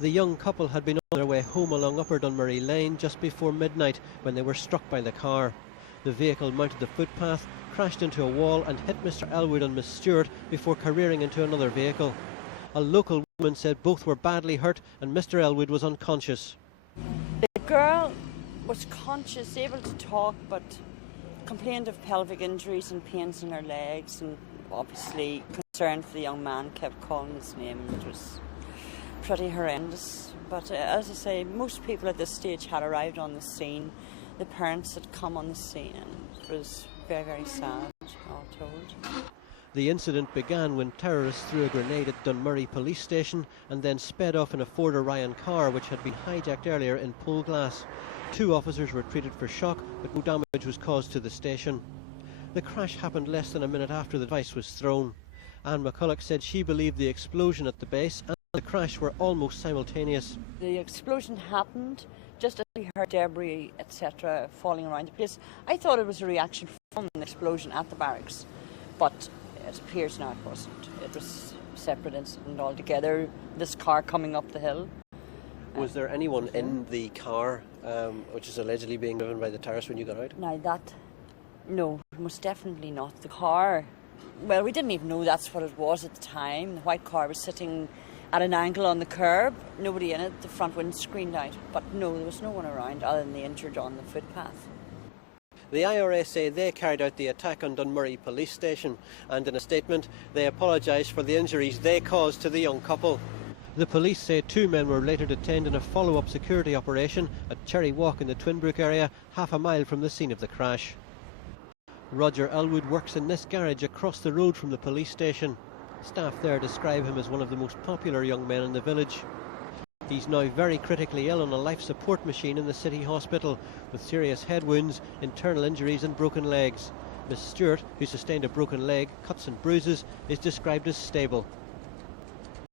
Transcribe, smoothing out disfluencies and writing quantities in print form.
The young couple had been on their way home along Upper Dunmurry Lane just before midnight when they were struck by the car. The vehicle mounted the footpath, crashed into a wall and hit Mr. Elwood and Miss Stewart before careering into another vehicle. A local woman said both were badly hurt and Mr. Elwood was unconscious. The girl was conscious, able to talk, but complained of pelvic injuries and pains in her legs, and obviously concerned for the young man, kept calling his name, which was pretty horrendous. But as I say, most people at this stage had arrived on the scene. The parents had come on the scene, and it was very, very sad, all told. The incident began when terrorists threw a grenade at Dunmurry police station and then sped off in a Ford Orion car which had been hijacked earlier in Polglass. 2 officers were treated for shock, but no damage was caused to the station. The crash happened less than a minute after the device was thrown. Anne McCulloch said she believed the explosion at the base and the crash were almost simultaneous. The explosion happened just as we heard debris, etc., falling around the place. I thought it was a reaction from an explosion at the barracks, but it appears now it wasn't. It was a separate incident altogether, this car coming up the hill. Was there anyone in the car, which is allegedly being driven by the terrorists when you got out? No, most definitely not. The car, well, we didn't even know that's what it was at the time. The white car was sitting at an angle on the curb, nobody in it, the front windscreen out. But no, there was no one around other than the injured on the footpath. The IRA say they carried out the attack on Dunmurry police station, and in a statement they apologised for the injuries they caused to the young couple. The police say 2 men were later detained in a follow-up security operation at Cherry Walk in the Twinbrook area, half a mile from the scene of the crash. Rodger Elwood works in this garage across the road from the police station. Staff there describe him as one of the most popular young men in the village. He's now very critically ill on a life support machine in the city hospital with serious head wounds, internal injuries and broken legs. Miss Stewart, who sustained a broken leg, cuts and bruises, is described as stable.